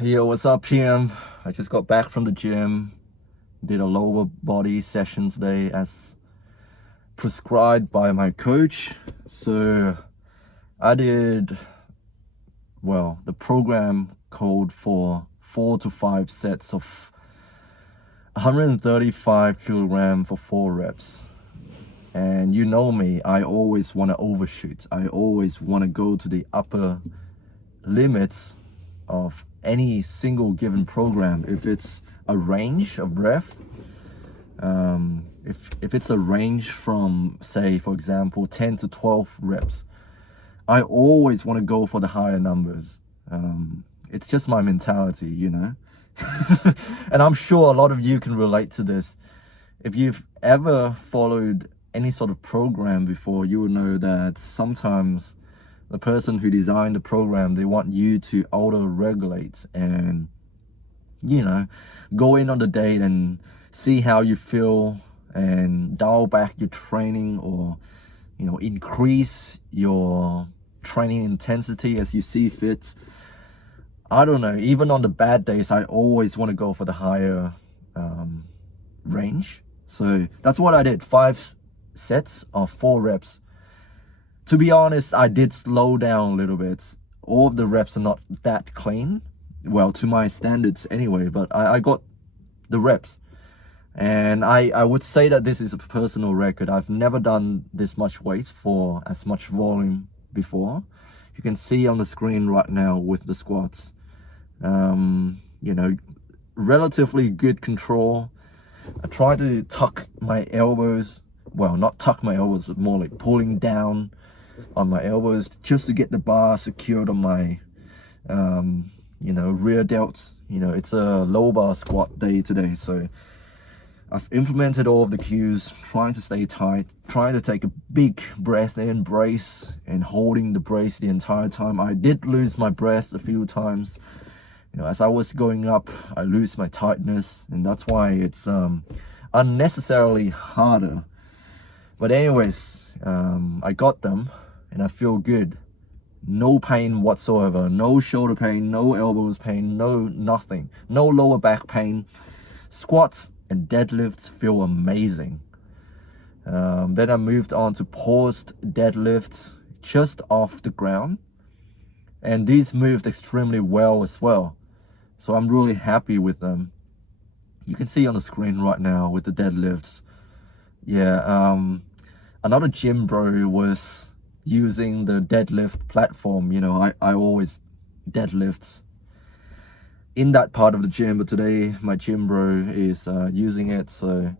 Yo, what's up, PM? I just got back from the gym, did a lower body session today as prescribed by my coach. So I did, well, the program called for 4 to 5 sets of 135 kilogram for 4 reps. And you know me, I always want to overshoot. I always want to go to the upper limits of any single given program. If it's a range of breath, if it's a range from, say, for example, 10 to 12 reps, I always want to go for the higher numbers. It's just my mentality, you know. And I'm sure a lot of you can relate to this. If you've ever followed any sort of program before, you will know that sometimes the person who designed the program, they want you to auto-regulate and, you know, go in on the date and see how you feel and dial back your training, or, you know, increase your training intensity as you see fit. I don't know, even on the bad days, I always want to go for the higher range. So that's what I did, 5 sets of 4 reps. To be honest, I did slow down a little bit. All of the reps are not that clean, well, to my standards anyway, but I got the reps. And I would say that this is a personal record. I've never done this much weight for as much volume before. You can see on the screen right now with the squats. You know, relatively good control. I try to tuck my elbows, well, not tuck my elbows, but more like pulling down on my elbows just to get the bar secured on my you know, rear delts. You know, it's a low bar squat day today, so I've implemented all of the cues, trying to stay tight, trying to take a big breath in, brace, and holding the brace the entire time. I did lose my breath a few times. You know, as I was going up, I lose my tightness, and that's why it's unnecessarily harder. But anyways, I got them and I feel good. No pain whatsoever, no shoulder pain, no elbows pain, no nothing, no lower back pain. Squats and deadlifts feel amazing. Then I moved on to paused deadlifts just off the ground, and these moved extremely well as well. So I'm really happy with them. You can see on the screen right now with the deadlifts. Yeah, another gym bro was using the deadlift platform. You know, I always deadlift in that part of the gym, but today my gym bro is using it, so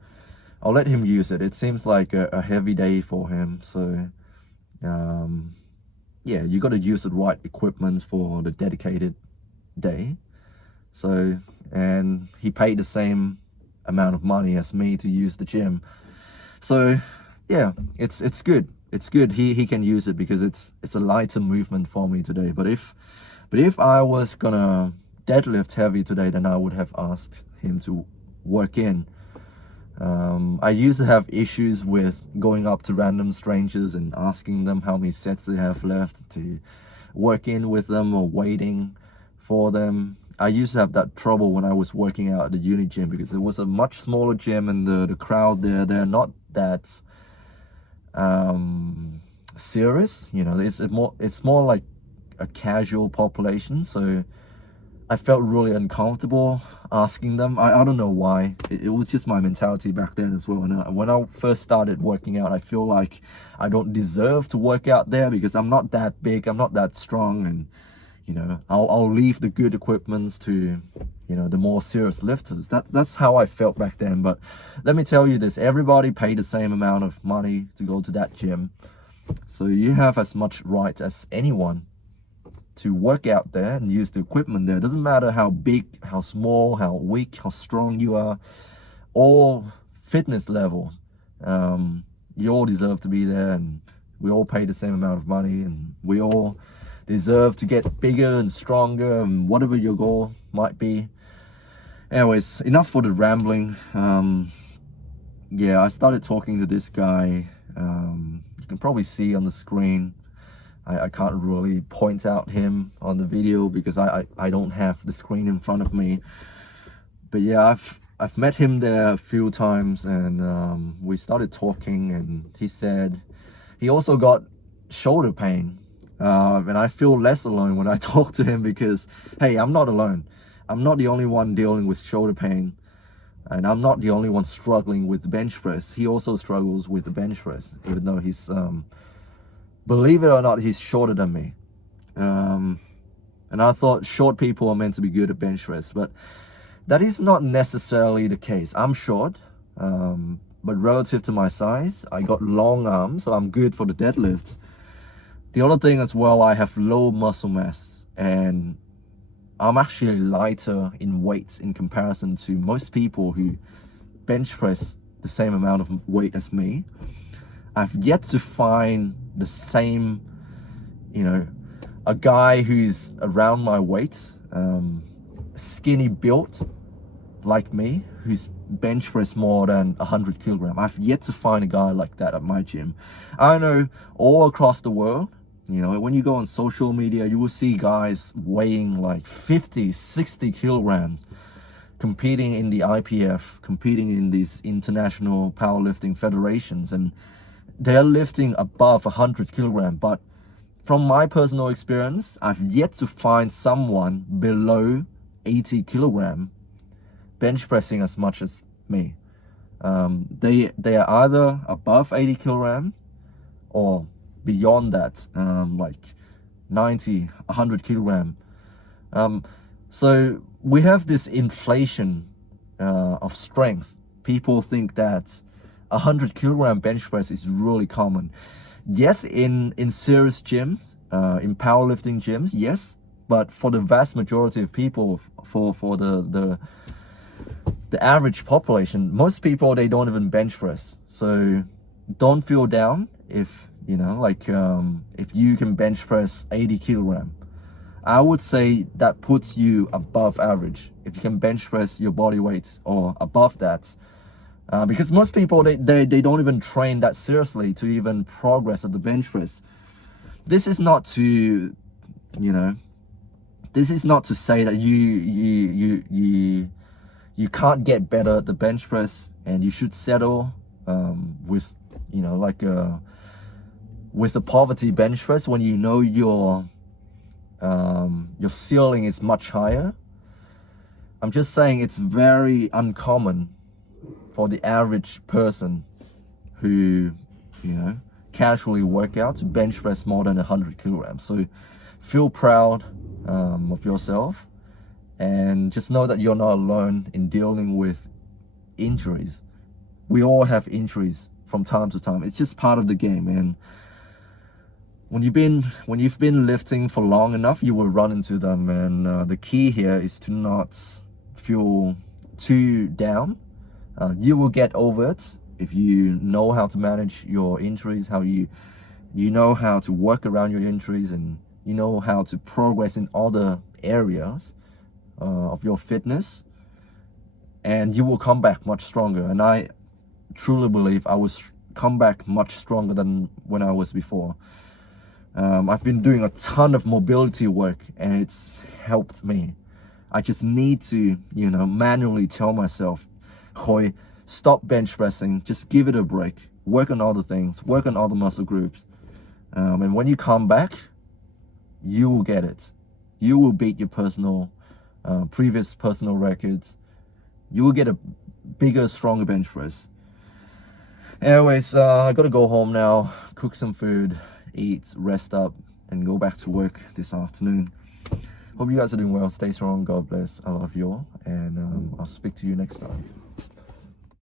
I'll let him use it. It seems like a heavy day for him, so yeah, you got to use the right equipment for the dedicated day. So, and he paid the same amount of money as me to use the gym. So yeah, it's good. It's good he can use it because it's a lighter movement for me today. But if I was gonna deadlift heavy today, then I would have asked him to work in. I used to have issues with going up to random strangers and asking them how many sets they have left to work in with them, or waiting for them. I used to have that trouble when I was working out at the uni gym, because it was a much smaller gym, and the crowd there, they're not that serious. You know, it's more like a casual population. So I felt really uncomfortable asking them. I don't know why. It was just my mentality back then as well. And when I first started working out, I feel like I don't deserve to work out there because I'm not that big, I'm not that strong, and you know, I'll leave the good equipments to, you know, the more serious lifters. That's how I felt back then. But let me tell you this, everybody paid the same amount of money to go to that gym. So you have as much right as anyone to work out there and use the equipment there. It doesn't matter how big, how small, how weak, how strong you are, all fitness levels. You all deserve to be there, and we all pay the same amount of money, and we all deserve to get bigger and stronger, and whatever your goal might be. Anyways, enough for the rambling. Yeah, I started talking to this guy. You can probably see on the screen. I can't really point out him on the video because I don't have the screen in front of me. But yeah, I've met him there a few times, and we started talking, and he said he also got shoulder pain. And I feel less alone when I talk to him because, hey, I'm not alone. I'm not the only one dealing with shoulder pain. And I'm not the only one struggling with the bench press. He also struggles with the bench press, even though he's, believe it or not, he's shorter than me. And I thought short people are meant to be good at bench press, but that is not necessarily the case. I'm short, but relative to my size, I got long arms, so I'm good for the deadlifts. The other thing as well, I have low muscle mass, and I'm actually lighter in weight in comparison to most people who bench press the same amount of weight as me. I've yet to find the same, a guy who's around my weight, skinny built like me, who's bench press more than 100 kilograms. I've yet to find a guy like that at my gym. I know all across the world, when you go on social media, you will see guys weighing like 50, 60 kilograms, competing in the IPF, competing in these international powerlifting federations, and they're lifting above 100 kilograms. But from my personal experience, I've yet to find someone below 80 kilograms bench pressing as much as me. They are either above 80 kilograms or beyond that, like 90, 100 kilograms. So we have this inflation of strength. People think that 100 kilogram bench press is really common. Yes, in serious gyms, in powerlifting gyms, yes, but for the vast majority of people, for the average population, most people, they don't even bench press. So don't feel down if if you can bench press 80 kilograms. I would say that puts you above average if you can bench press your body weight or above that, because most people, they don't even train that seriously to even progress at the bench press. This is not to this is not to say that you can't get better at the bench press and you should settle with with a poverty bench press when your ceiling is much higher. I'm just saying it's very uncommon for the average person who casually work out to bench press more than 100 kilograms. So feel proud of yourself, and just know that you're not alone in dealing with injuries. We all have injuries from time to time. It's just part of the game, and when you've been lifting for long enough, you will run into them. And the key here is to not feel too down. You will get over it if you know how to manage your injuries, how you know how to work around your injuries, and you know how to progress in other areas of your fitness, and you will come back much stronger. And I truly believe I will come back much stronger than when I was before. I've been doing a ton of mobility work, and it's helped me. I just need to, manually tell myself, Hoi, stop bench pressing, just give it a break, work on other things, work on other muscle groups. And when you come back, you will get it. You will beat your previous personal records. You will get a bigger, stronger bench press. Anyways, I gotta go home now, cook some food, eat, rest up, and go back to work this afternoon. Hope you guys are doing well. Stay strong. God bless. I love you all, and I'll speak to you next time.